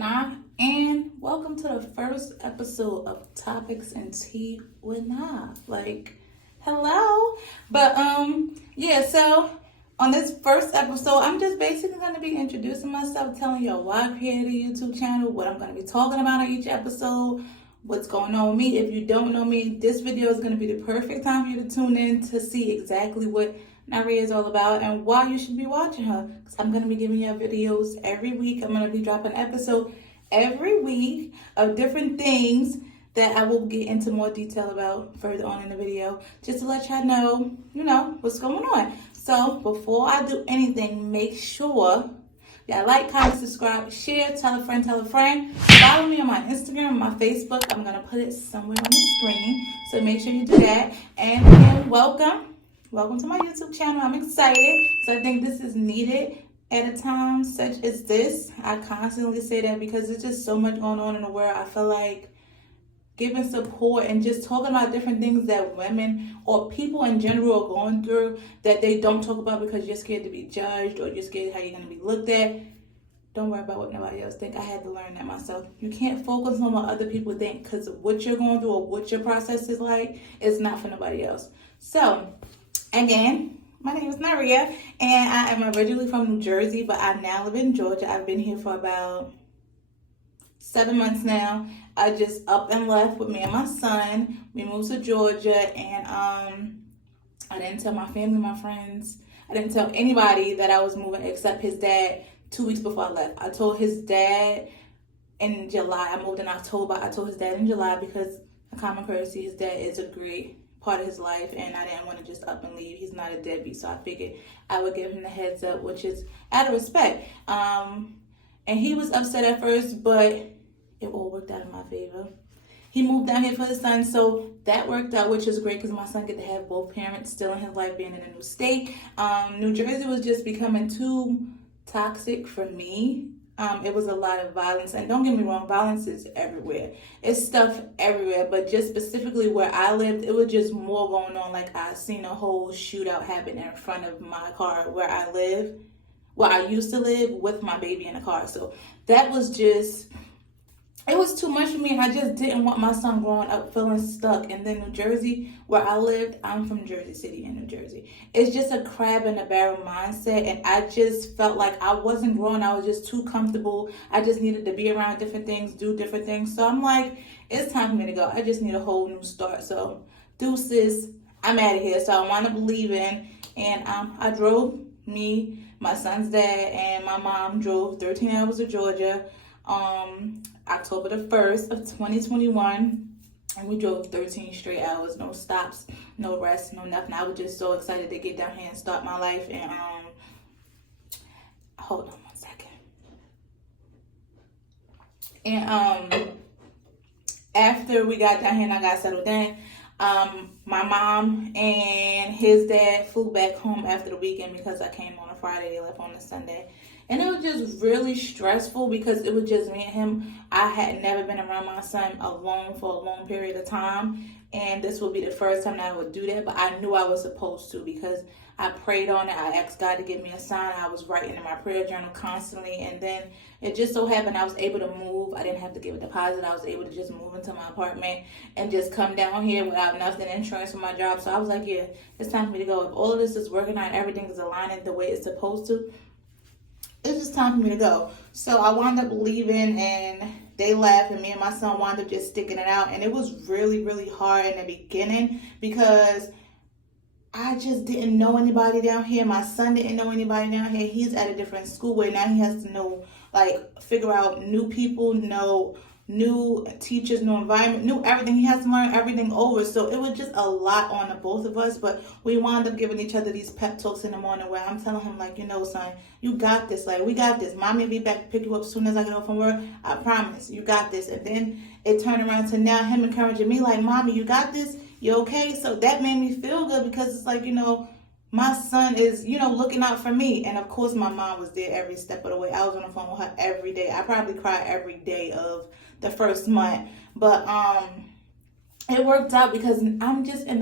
whatnot, and welcome to the first episode of Topics and Tea with Nah. Hello. But yeah, so on this first episode, I'm just basically gonna be introducing myself, telling y'all why I created a YouTube channel, what I'm gonna be talking about on each episode, what's going on with me. If you don't know me, this video is gonna be the perfect time for you to tune in to see exactly what Naria is all about and why you should be watching her. Because I'm going to be giving you videos every week. I'm going to be dropping an episode every week of different things that I will get into more detail about further on in the video, just to let y'all know, what's going on. So before I do anything, make sure y'all like, comment, subscribe, share, tell a friend, Follow me on my Instagram and my Facebook. I'm going to put it somewhere on the screen. So make sure you do that. And again, Welcome to my YouTube channel. I'm excited. So I think this is needed at a time such as this. I constantly say that because there's just so much going on in the world. I feel like giving support and just talking about different things that women or people in general are going through that they don't talk about because you're scared to be judged or you're scared how you're going to be looked at. Don't worry about what nobody else think. I had to learn that myself. You can't focus on what other people think because what you're going through or what your process is like is not for nobody else. So, again, my name is Naria, and I am originally from New Jersey, but I now live in Georgia. I've been here for about 7 months now. I just up and left with me and my son. We moved to Georgia, and I didn't tell my family, my friends. I didn't tell anybody that I was moving except his dad 2 weeks before I left. I told his dad in July. I moved in October. I told his dad in July because, a common courtesy, his dad is a great part of his life, and I didn't want to just up and leave. He's not a deadbeat, so I figured I would give him the heads up, which is out of respect. And he was upset at first, but it all worked out in my favor. He moved down here for his son, so that worked out, which is great because my son get to have both parents still in his life, being in a new state. New Jersey was just becoming too toxic for me. It was a lot of violence, and don't get me wrong, violence is everywhere. It's stuff everywhere, but just specifically where I lived, it was just more going on. Like, I seen a whole shootout happen in front of my car where I used to live with my baby in the car. So that was just, it was too much for me, and I just didn't want my son growing up feeling stuck. And then New Jersey, where I lived, I'm from Jersey City in New Jersey. It's just a crab in a barrel mindset, and I just felt like I wasn't growing. I was just too comfortable. I just needed to be around different things, do different things. So I'm like, it's time for me to go. I just need a whole new start. So deuces, I'm out of here. So I wound up leaving, and I drove, me, my son's dad, and my mom drove 13 hours to Georgia. October the 1st of 2021, and we drove 13 straight hours, no stops, no rest, no nothing. I was just so excited to get down here and start my life. And hold on one second. And after we got down here and I got settled in, my mom and his dad flew back home after the weekend because I came on a Friday. They left on a Sunday. And it was just really stressful because it was just me and him. I had never been around my son alone for a long period of time. And this would be the first time that I would do that. But I knew I was supposed to because I prayed on it. I asked God to give me a sign. I was writing in my prayer journal constantly. And then it just so happened I was able to move. I didn't have to give a deposit. I was able to just move into my apartment and just come down here without nothing, insurance for my job. So I was like, yeah, it's time for me to go. If all of this is working out, everything is aligning the way it's supposed to, it's just time for me to go. So I wound up leaving, and they left, and me and my son wound up just sticking it out. And it was really, really hard in the beginning because I just didn't know anybody down here. My son didn't know anybody down here. He's at a different school where now he has to know, figure out new people, know new teachers, new environment, new everything. He has to learn everything over. So it was just a lot on the both of us, but we wound up giving each other these pep talks in the morning where I'm telling him, son, you got this. We got this. Mommy will be back to pick you up as soon as I get off from work. I promise. You got this. And then it turned around to now him encouraging me Mommy, you got this. You okay? So that made me feel good because it's my son is, looking out for me. And of course, my mom was there every step of the way. I was on the phone with her every day. I probably cried every day of the first month. But it worked out because I'm just in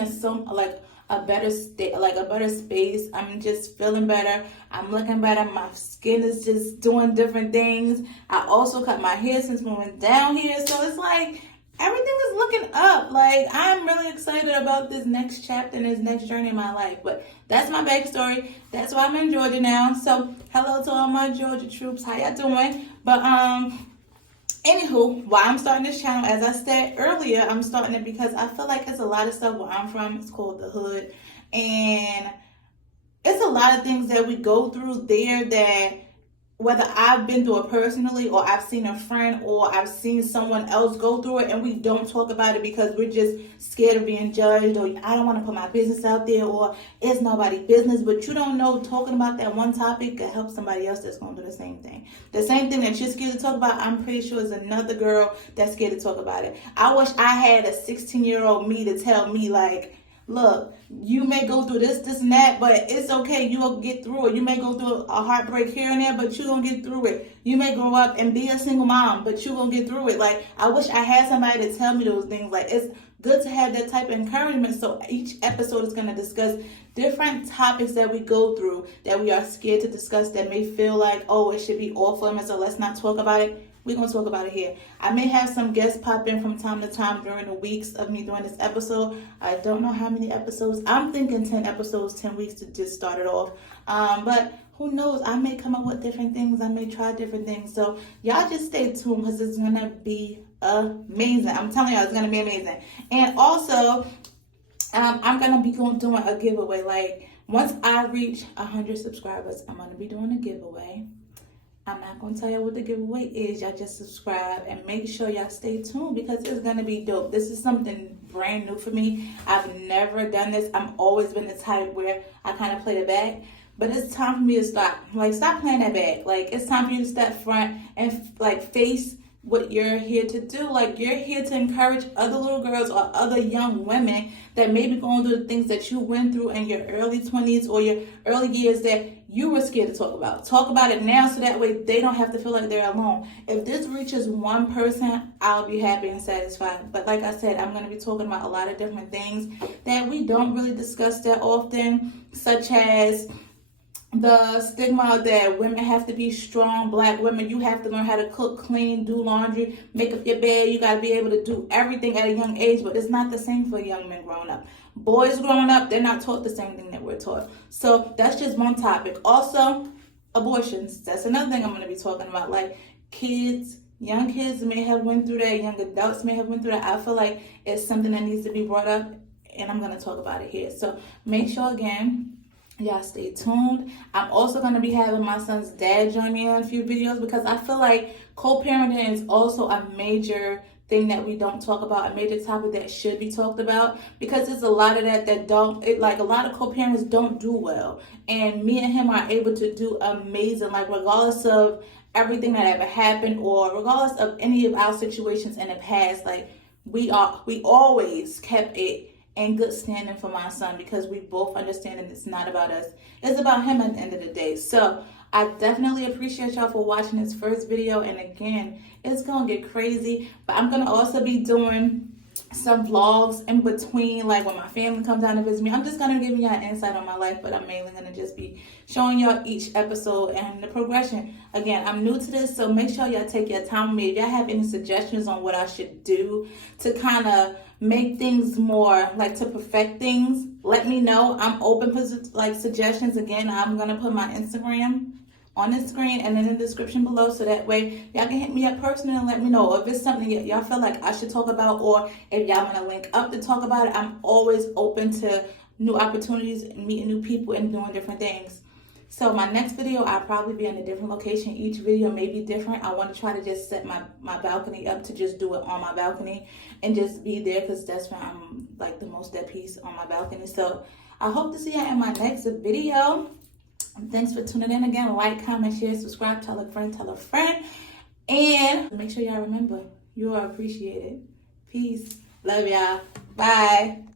a better state, like a better space. I'm just feeling better. I'm looking better. My skin is just doing different things. I also cut my hair since we went down here. So it's like everything is looking up. Like, I'm really excited about this next chapter and this next journey in my life. But that's my backstory. That's why I'm in Georgia now. So hello to all my Georgia troops. How y'all doing? But anywho, why I'm starting this channel, as I said earlier, I'm starting it because I feel like it's a lot of stuff where I'm from. It's called the hood. And it's a lot of things that we go through there that, whether I've been through it personally, or I've seen a friend, or I've seen someone else go through it, and we don't talk about it because we're just scared of being judged, or I don't want to put my business out there, or it's nobody's business. But you don't know, talking about that one topic could help somebody else that's going through the same thing. The same thing that you're scared to talk about, I'm pretty sure is another girl that's scared to talk about it. I wish I had a 16-year-old me to tell me, like, look, you may go through this, and that, but it's okay. You will get through it. You may go through a heartbreak here and there, but you're going to get through it. You may grow up and be a single mom, but you're going to get through it. Like, I wish I had somebody to tell me those things. Like, it's good to have that type of encouragement. So each episode is going to discuss different topics that we go through that we are scared to discuss, that may feel like, oh, it should be off limits, so let's not talk about it. We're going to talk about it here. I may have some guests pop in from time to time during the weeks of me doing this episode. I don't know how many episodes. I'm thinking 10 episodes, 10 weeks to just start it off. But who knows? I may come up with different things. I may try different things. So y'all just stay tuned, because it's going to be amazing. I'm telling y'all, it's going to be amazing. And also, I'm going to be doing a giveaway. Like, once I reach 100 subscribers, I'm going to be doing a giveaway. I'm not going to tell you what the giveaway is. Y'all just subscribe and make sure y'all stay tuned, because it's going to be dope. This is something brand new for me. I've never done this. I've always been the type where I kind of play the back. But it's time for me to stop playing that back. Like, it's time for you to step front and, like, face what you're here to do. Like, you're here to encourage other little girls or other young women that may be going through the things that you went through in your early 20s or your early years that you were scared to talk about. Talk about it now, so that way they don't have to feel like they're alone. If this reaches one person, I'll be happy and satisfied. But like I said, I'm going to be talking about a lot of different things that we don't really discuss that often, such as the stigma that women have to be strong. Black women, you have to learn how to cook, clean, do laundry, make up your bed. You got to be able to do everything at a young age, but it's not the same for young men growing up. Boys growing up, they're not taught the same thing that we're taught. So that's just one topic. Also, abortions. That's another thing I'm going to be talking about. Like, kids, young kids may have went through that. Young adults may have went through that. I feel like it's something that needs to be brought up, and I'm going to talk about it here. So make sure, again, y'all stay tuned. I'm also going to be having my son's dad join me in a few videos, because I feel like co-parenting is also a major thing that we don't talk about, a major topic that should be talked about, because there's a lot of that don't, like, a lot of co-parents don't do well. And me and him are able to do amazing, like, regardless of everything that ever happened, or regardless of any of our situations in the past, like, we always kept it in good standing for my son, because we both understand that it's not about us. It's about him at the end of the day. So I definitely appreciate y'all for watching this first video. And again, it's going to get crazy. But I'm going to also be doing some vlogs in between, like when my family comes down to visit me. I'm just going to give y'all an insight on my life, but I'm mainly going to just be showing y'all each episode and the progression. Again, I'm new to this, so make sure y'all take your time with me. If y'all have any suggestions on what I should do to kind of make things more, like, to perfect things, let me know. I'm open for, like, suggestions. Again, I'm going to put my Instagram on the screen and in the description below, so that way y'all can hit me up personally and let me know if it's something y'all feel like I should talk about, or if y'all want to link up to talk about it. I'm always open to new opportunities and meeting new people and doing different things. So my next video, I'll probably be in a different location. Each video may be different. I want to try to just set my balcony up to just do it on my balcony and just be there, because that's where I'm, like, the most at peace, on my balcony. So I hope to see you in my next video. Thanks for tuning in again. Like, comment, share, subscribe, tell a friend. And make sure y'all remember, you are appreciated. Peace. Love y'all. Bye.